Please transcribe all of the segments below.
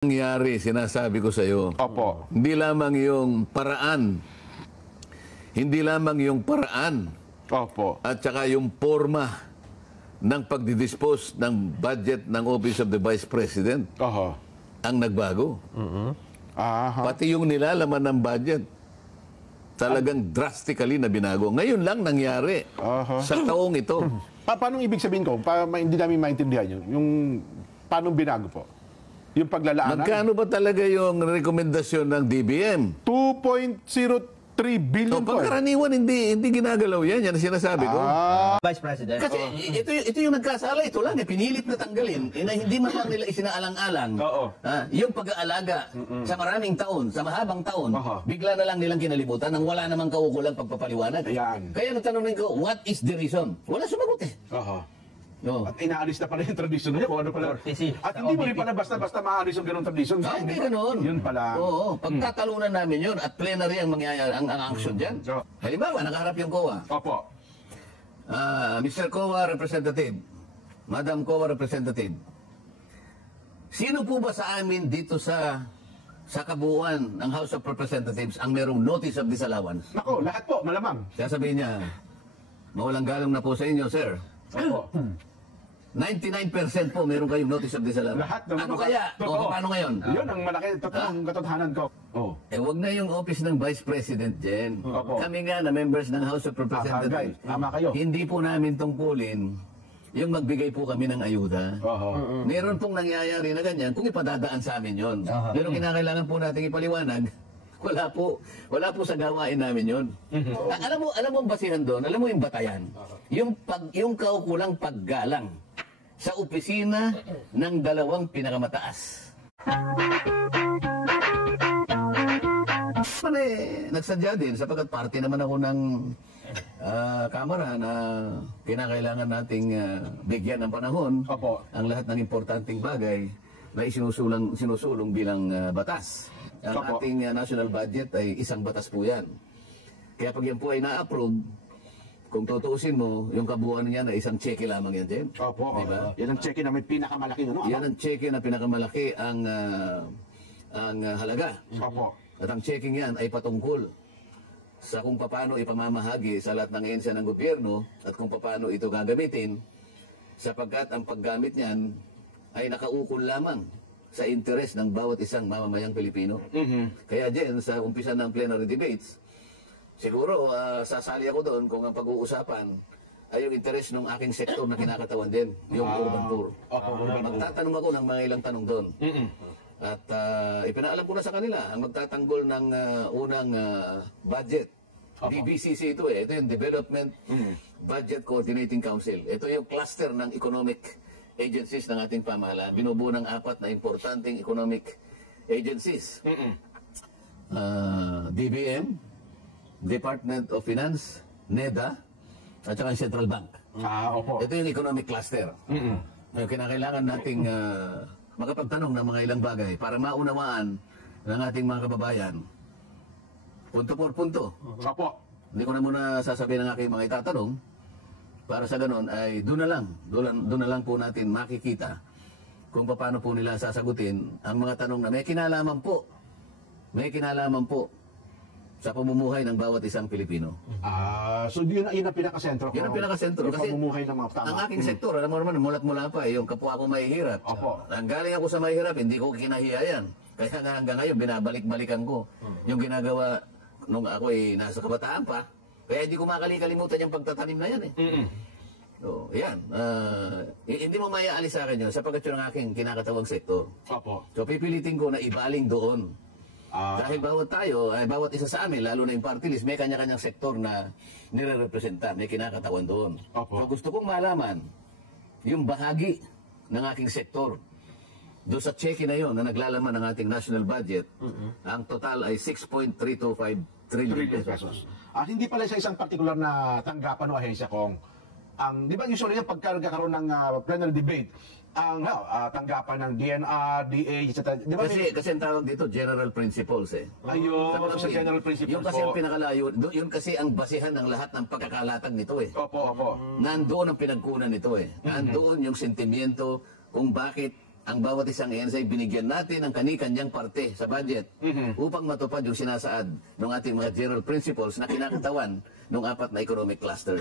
Nangyari, sinasabi ko sa iyo. Opo. Hindi lamang yung paraan. Hindi lamang yung paraan. Opo. At saka yung forma ng pagdidispose ng budget ng Office of the Vice President Oho. ang nagbago. Aha. Pati yung nilalaman ng budget talagang drastically na binago. Ngayon lang nangyari sa taong ito. Paano ibig sabihin ko? Hindi namin maintindihan yun. Yung paano binago po? Yung paglalaanan? Magkano ba talaga yung rekomendasyon ng DBM? 2.03 billion po. Pagkaraniwan, hindi ginagalaw yan. Yan ang sinasabi ko. Vice President. Kasi ito yung nagkasala, ito lang, pinilit na tanggalin, na hindi man lang nila isinaalang-alang. Oo. Yung pag-aalaga sa maraming taon, sa mahabang taon, bigla na lang nilang kinalimutan nang wala namang kaukulang pagpapaliwanag. Ayan. Kaya natanongin ko, what is the reason? Wala sumagot eh. Oho. No. At inaalis na pala yung tradisyon niya kung ano pala. At hindi mo rin pala basta-basta maalis yung ganong tradisyon. Hindi ganoon. Yun pala. Oo, pagtatalunan namin yun at plenary ang mangyayari, ang action dyan. Halimbawa, nakaharap yung COA. Opo. Mr. COA Representative, Madam COA Representative, sino po ba sa amin dito sa kabuuan ng House of Representatives ang merong notice of disallowance? Nako, lahat po, malamang. Sasabihin niya, mawalang galang na po sa inyo, sir. Opo. 99% po meron kayong notice of disallowance. Lahat ng Ano kaya? O paano ngayon? Yun ang malaki, totoong katotohanan ko. Oh. Wag na yung office ng Vice President dyan. Opo. Kami nga na members ng House of Representatives. Tama kayo. Hindi po namin tungkulin yung magbigay po kami ng ayuda. Meron pong nangyayari na ganyan kung ipadadaan sa amin yun. Pero kinakailangan po natin ipaliwanag, wala po sa gawain namin yun. Alam mo ang basihan doon, alam mo yung batayan. Yung kaukulang paggalang sa opisina ng dalawang pinakamataas. Nagsadya din sapagkat parte naman ako ng Kamara na kinakailangan nating bigyan ng panahon ang lahat ng importanteng bagay na sinusulong bilang batas. Ang ating national budget ay isang batas po yan. Kaya pag yan po ay na-approve, kung tutuusin mo, yung kabuuan niya na isang cheque lamang yan, Jem. Opo. Diba? Yan ang cheque na may pinakamalaki. No? Yan ang cheque na pinakamalaki ang halaga. Opo. At ang checking yan ay patungkol sa kung paano ipamamahagi sa lahat ng ahensya ng gobyerno at kung paano ito gagamitin sapagkat ang paggamit niyan ay nakaukol lamang sa interes ng bawat isang mamamayang Pilipino. Kaya dyan, sa umpisa ng plenary debates, siguro sasali ako doon kung ang pag-uusapan ay yung interes ng aking sektor na kinakatawan din, yung urban poor. Magtatanong ako ng mga ilang tanong doon. At ipinaalam ko na sa kanila ang magtatanggol ng unang budget. DBCC ito eh. Ito yung Development Budget Coordinating Council. Ito yung cluster ng economic agencies ng ating pamahalaan. Binubuo ng 4 na importanteng economic agencies. DBM, Department of Finance, NEDA, at saka Central Bank. Opo. Ito yung economic cluster. Kinakailangan nating makapagtanong ng mga ilang bagay para maunawaan ng ating mga kababayan. Punto por punto. Opo. Hindi ko na muna sasabihin ng aking mga itatanong. Para sa ganon ay doon na lang po natin makikita kung paano po nila sasagutin ang mga tanong na may kinalaman po sa pamumuhay ng bawat isang Pilipino. So yun ang pinakasentro ko. Yun ang pinakasentro. Yung Kasi pamumuhay ng mga tama. ang aking sektor, alam mo naman, mulat-mula pa yung kapwa ko mahihirap. Opo. Nanggaling ako sa mahihirap, hindi ko kinahiya yan. Kaya nga hanggang ngayon, binabalik-balikan ko yung ginagawa nung ako ay nasa kabataan pa. Kaya hindi ko makalimutan yung pagtatanim na yan eh. So, yan. Hindi mo mayaalis sa akin yun sapagkat yun ang aking kinakatawang sektor. Opo. So pipilitin ko na ibaling doon. Dahil bawat isa sa amin, lalo na yung party list, may kanya-kanyang sektor na nire-representa, may kinakatawan doon. So gusto kong malaman yung bahagi ng aking sektor. Doon sa cheque na yon na naglalaman ng ating national budget, ang total ay 6.325 trillion pesos. Hindi pala sa isang partikular na tanggapan o ahensya kong di ba usually yung pagkakaroon ng plenary debate, ang tanggapan ng DNR, DA, etc. Diba Kasi ang tawag dito, general principles eh. Ayun, sa general principles yung kasi ang pinakalayo, yun kasi ang basihan ng lahat ng pagkakalatag nito eh. Opo. Nandoon ang pinagkunan nito eh. Nandoon yung sentimiento kung bakit ang bawat isang ahensya ay binigyan natin ng kani-kanyang parte sa budget upang matupad yung sinasaad ng ating mga general principles na kinakatawan ng 4 na economic clusters.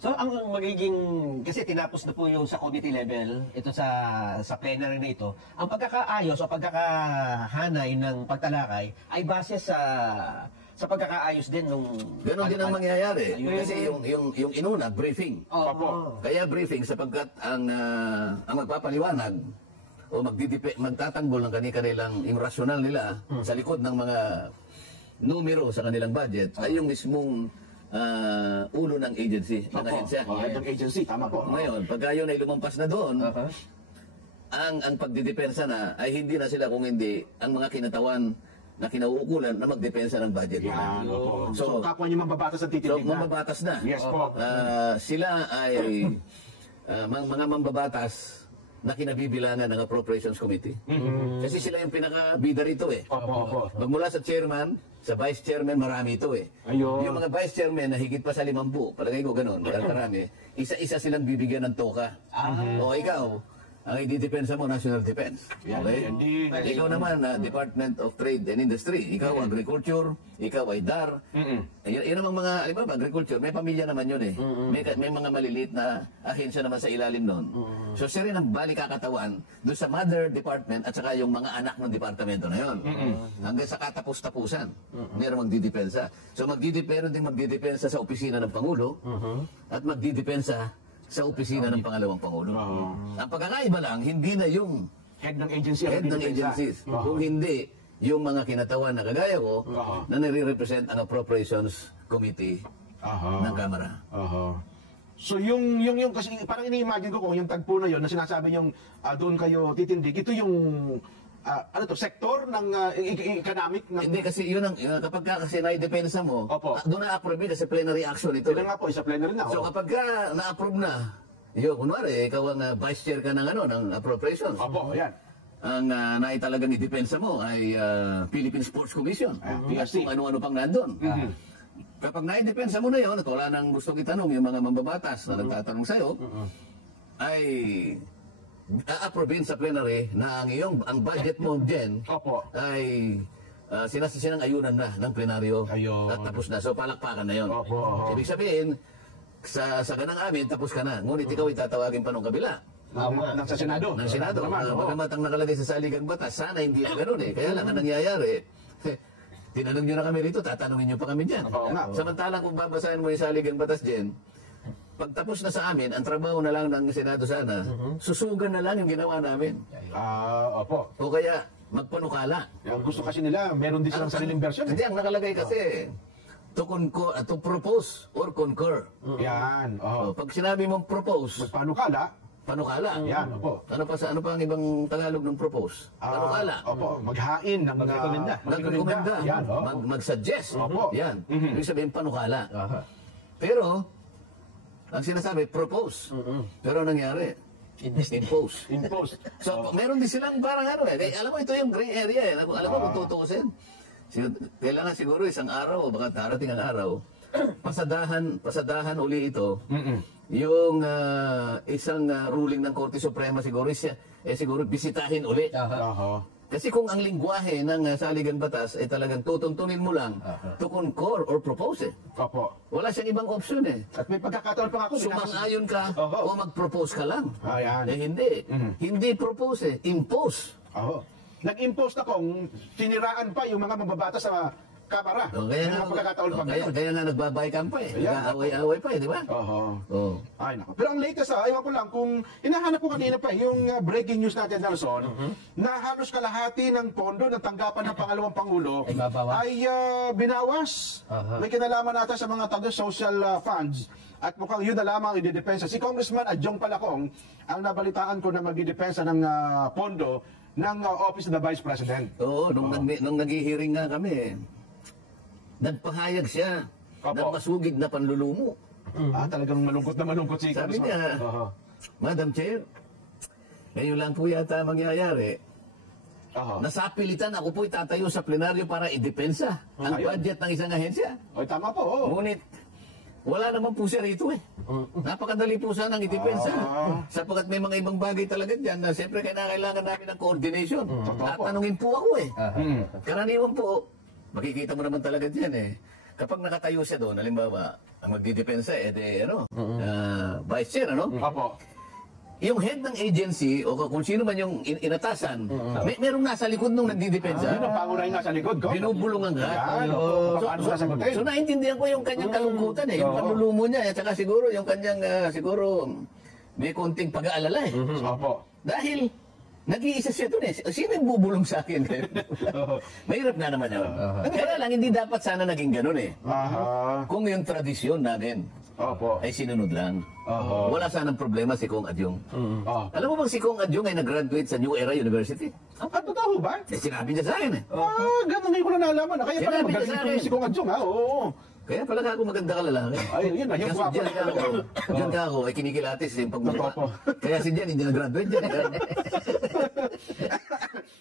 So ang magiging, kasi tinapos na po yung sa committee level, ito sa plenary na ito, ang pagkakaayos o pagkakahanay ng pagtalakay ay base sa pagkakaayos din nung... Ganon din ang mangyayari. Kasi yung inuna, briefing. Kaya briefing sapagkat ang magpapaliwanag o magtatanggol ng kanilang yung rasyonal nila sa likod ng mga numero sa kanilang budget ay yung mismong ulo ng agency, ng ahensya. Ng agency, tama po. Ngayon, pagka yun ay lumampas na doon, ang pagdidepensa na ay hindi na sila kung hindi ang mga kinatawan na kinauukulan na magdepensa ng budget. Yan, so, kapwa niyo mambabatas ang titindig na. Mambabatas na. Yes po. Sila ay mga mambabatas na kinabibilangan ng Appropriations Committee. Kasi sila yung pinakabida rito eh. Magmula sa chairman, sa vice chairman, marami ito eh. Yung mga vice chairman na higit pa sa 50, palagay ko ganun, marami, isa-isa silang bibigyan ng toka. O ikaw, ang ididepensa mo, national defense. Okay? Ikaw naman, Department of Trade and Industry. Ikaw, agriculture. Ikaw ay DAR. Yan namang mga, alam ba, agriculture, may pamilya naman yun eh. May mga maliliit na ahensya naman sa ilalim nun. So, siya rin ang balikakatawan doon sa mother department at saka yung mga anak ng departamento na yun. Hanggang sa katapos-tapusan. Meron magdidepensa. So, meron din magdidepensa sa opisina ng Pangulo at magdidepensa sa opisina ng Pangalawang Pangulo. Ang pagkakaiba lang, hindi na yung head ng agency, agencies. Kung hindi, yung mga kinatawan na kagaya ko, na nire-represent ang Appropriations Committee ng Kamara. So yung kasi parang ini-imagine ko kung yung tagpo na yon na sinasabi yung doon kayo titindig, ito yung sektor ng economic ng... Hindi kasi yun ang kapag kasi naidepensa mo, doon na-approve kasi plenary action ito. Yun nga po, isa plenary na. So kapag na-approve na, yun, kunwari, ikaw ang vice chair ka ng appropriations. Yan. Ang naitalagang idepensa mo ay Philippine Sports Commission. At kung ano-ano pang nandun. Kapag naidepensa mo na yun, at wala nang gustong itanong yung mga mambabatas na nagtatanong sa'yo, ay a-approve sa plenary na ang budget mo dyan ay sinasasiyan ng ayunan na ng plenaryo at tapos na. So palakpakan na yun. Ibig sabihin, sa ganang amin, tapos ka na. Ngunit ikaw itatawagin pa nung kabila. Sa Senado. Ng Senado. Bagamat ang nakalagay sa saligang batas, sana hindi na ganun eh. Kaya lang ang nangyayari, tinanong nyo na kami rito, tatanungin nyo pa kami dyan. Samantalang kung babasahin mo yung saligang batas dyan, pagtapos na sa amin, ang trabaho na lang ng Senado sana, susugan na lang yung ginawa namin. O kaya, magpanukala. Gusto kasi nila, meron din silang sariling version. Hindi, ang nakalagay kasi, to propose or concur. Yan. Pag sinabi mong propose, panukala. Yan, Ano pa ang ibang Tagalog ng propose? Panukala. Maghain ng magrekomenda. Mag-suggest. Yan. Ibig sabihin panukala. Pero, ang sinasabi, propose. Pero nangyari, impose. So, meron din silang parang alam mo, ito yung gray area eh. Alam mo kung tutuusin. Kailangan siguro isang araw o baka darating ang araw, pasadahan uli ito. Yung isang ruling ng Korte Suprema siguro siguro bisitahin uli. Kasi kung ang lingwahe ng saligang batas ay talagang tutuntunin mo lang to concur or propose wala siyang ibang option eh. At may pagkakataon pa ako. Sumang-ayon ka o mag-propose ka lang. Yan. Hindi propose impose. Nag-impose na kung tiniraan pa yung mga mababatas sa Kamara. Kaya nga nagbabaykan pa eh. Nag-away-away pa eh, di ba? Ay, nako. Pero ang latest ewan ko lang, kung hinahanap ko kanina pa yung breaking news natin, Nelson, na halos kalahati ng pondo ng tanggapan ng Pangalawang Pangulo ay binawas. May kinalaman natin sa mga taga-social funds. At mukhang yun na lamang i-depensa. Si Congressman Adjong Palacong, ang nabalitaan ko na mag-i-depensa ng pondo ng Office of the Vice President. Oo, nung nag-hearing nga kami, nagpahayag siya ng masugid na panlulumo. Talagang malungkot si Congressman. Sabi niya, Madam Chair, ngayon lang po yata mangyayari. Nasapilitan ako po itatayo sa plenaryo para idepensa ang budget ng isang ahensya. Tama po. Ngunit, Wala naman po siya rito eh. Napakadali po sanang idepensa. Sapagkat may mga ibang bagay talaga dyan na siyempre kailangan namin ng coordination. At tanungin po ako eh. Karaniwan po, makikita mo naman talaga dyan eh. Kapag nakatayo siya doon, halimbawa, ang magdidepensa vice chair, ano? Opo. Yung head ng agency o kung sino man yung inatasan, merong nasa likod nung nagdidepensa. Yun ang pangunahing nasa likod ko. Binubulungan ka. Yan. Paano sasagutin? So naintindihan ko yung kanyang kalungkutan eh. Yung panlulumo niya at saka siguro yung kanyang siguro may konting pag-aalala eh. Opo. Dahil nag-iisa siya doon eh. Sino yung bubulong sa akin? Mahirap na naman yun. Kaya lang hindi dapat sana naging ganun eh. Kung yung tradisyon namin Opo. ay sinunod lang. Wala sanang problema si Kong Adyong. Alam mo bang si Kong Adyong ay nag-graduate sa New Era University? Totoo ba? Eh, sinabi niya sa akin eh. Ganun ngayon ko na nalaman. Kaya pala Sinabi niya magaling sa ko akin. si Kong Adjong, ha? Oo. Kaya pala ako maganda ka lalaki. Ay, yun na. Yung Kasi guwapo dyan na ka ako. Dyan ka ako, ay kinikilatis yung pagmumukha. Totoo. Kaya si Jan, hindi na-graduate dyan.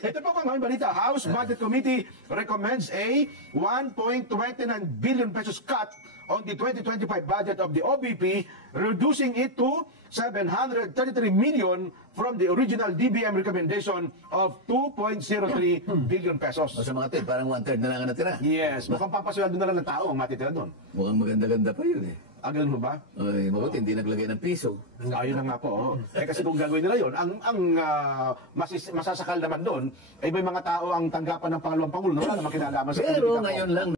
Ito po mga balita. House Budget Committee recommends a 1.29 billion pesos cut on the 2025 budget of the OBP, reducing it to 733 million from the original DBM recommendation of 2.03 billion pesos. O sa mga tip, parang 1/3 na lang ang natira. Yes, mukhang papasweldo na lang ng tao ang matitira doon. Mukhang maganda-ganda pa yun eh. Agal mo ba? Ay, mabuti, hindi naglagay ng piso. Ayun na nga po. Kasi kung gagawin nila yun, ang masasakal naman doon, ay may mga tao ang tanggapan ng pangalawang pangulo na wala namang kinalaman sa Pero politika po. ngayon lang